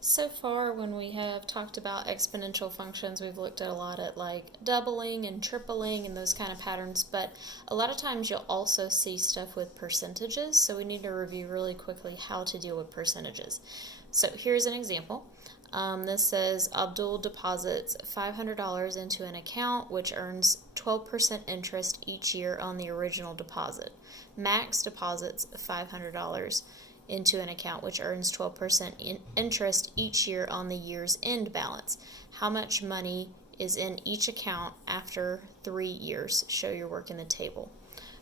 So far, when we have talked about exponential functions, we've looked at a lot at like doubling and tripling and those kind of patterns, but a lot of times you'll also see stuff with percentages, so we need to review really quickly how to deal with percentages. So here's an example. This says Abdul deposits $500 into an account which earns 12% interest each year on the original deposit. Max deposits $500 into an account which earns 12% interest each year on the year's end balance. How much money is in each account after 3 years? Show your work in the table.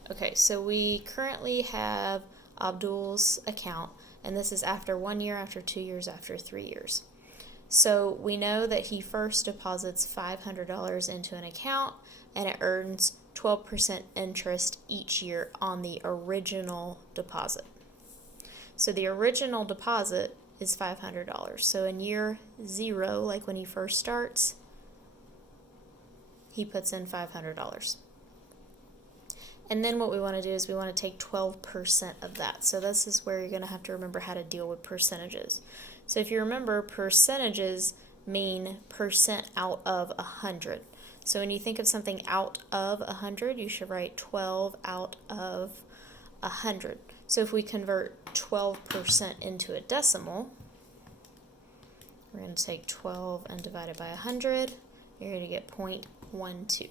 Okay, so we currently have Abdul's account, and this is after 1 year, after 2 years, after 3 years. So we know that he first deposits $500 into an account, and it earns 12% interest each year on the original deposit. So the original deposit is $500. So in year 0, like when he first starts, he puts in $500. And then what we want to do is we want to take 12% of that. So this is where you're going to have to remember how to deal with percentages. So if you remember, percentages mean percent out of 100. So when you think of something out of 100, you should write 12 out of 100. So if we convert 12% into a decimal, we're going to take 12 and divide it by 100. You're going to get 0.12.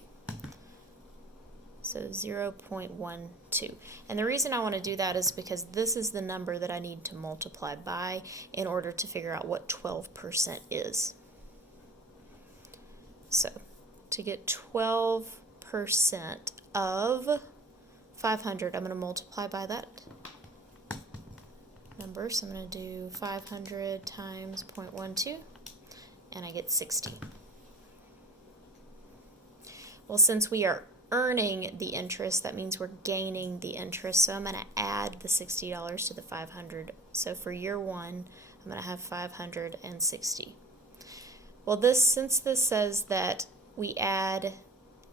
So 0.12. And the reason I want to do that is because this is the number that I need to multiply by in order to figure out what 12% is. So to get 12% of 500, I'm going to multiply by that number. So I'm going to do 500 times 0.12, and I get 60. Well, since we are earning the interest, that means we're gaining the interest. So I'm going to add the $60 to the 500. So for year 1, I'm going to have 560. Well, since this says that we add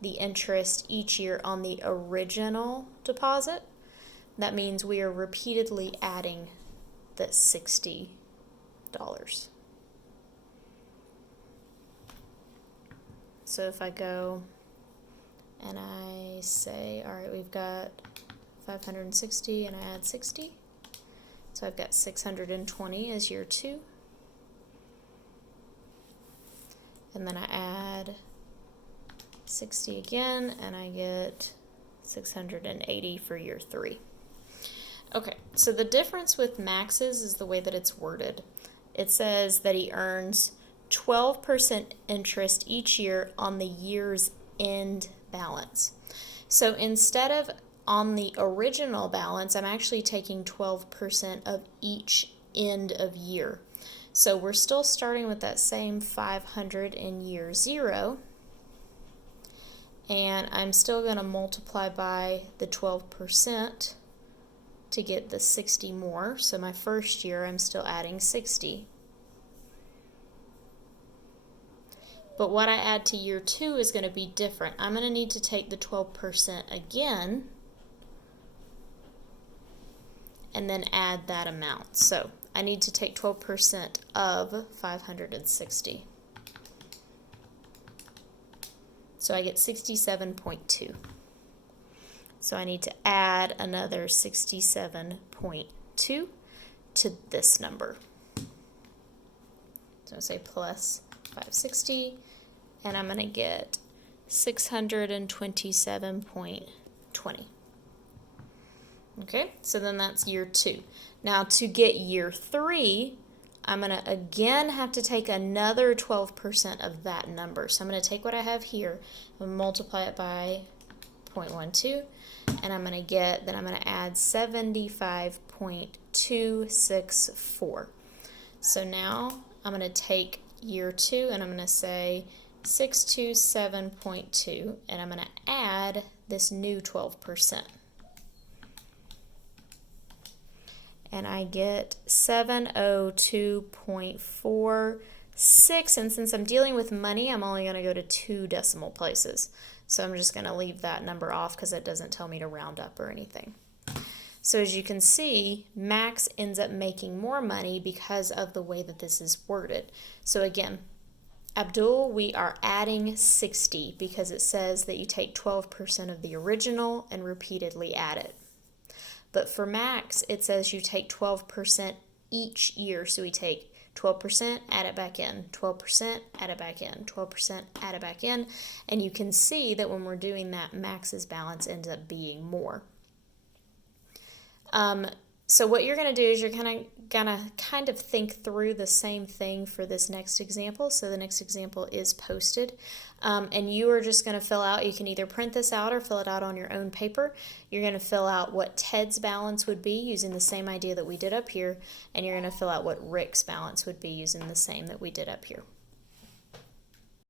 the interest each year on the original deposit, that means we are repeatedly adding the $60. So if I go and I say, all right, we've got 560 and I add 60. So I've got 620 as year 2. And then I add 60 again and I get 680 for year 3. Okay, so the difference with maxes is the way that it's worded. It says that he earns 12% interest each year on the year's end balance. So instead of on the original balance, I'm actually taking 12% of each end of year. So we're still starting with that same 500 in year 0, and I'm still going to multiply by the 12% to get the 60 more. So my first year, I'm still adding 60. But what I add to year 2 is going to be different. I'm going to need to take the 12% again and then add that amount. So I need to take 12% of 560. So I get 67.2. So I need to add another 67.2 to this number. So I say plus 560, and I'm going to get 627.20. Okay, so then that's year 2. Now to get year 3, I'm going to again have to take another 12% of that number. So I'm going to take what I have here and multiply it by 0.12, and I'm going to add 75.264. So now I'm going to take year 2 and I'm going to say 627.2, and I'm going to add this new 12%. And I get 702.46, and since I'm dealing with money, I'm only going to go to 2 decimal places. So I'm just going to leave that number off because it doesn't tell me to round up or anything. So as you can see, Max ends up making more money because of the way that this is worded. So again, Abdul, we are adding 60 because it says that you take 12% of the original and repeatedly add it. But for Max, it says you take 12% each year. So we take 12%, add it back in, 12%, add it back in, 12%, add it back in. And you can see that when we're doing that, Max's balance ends up being more. So what you're going to do is you're going to kind of think through the same thing for this next example. So the next example is posted. And you are just going to fill out, you can either print this out or fill it out on your own paper. You're going to fill out what Ted's balance would be using the same idea that we did up here. And you're going to fill out what Rick's balance would be using the same that we did up here.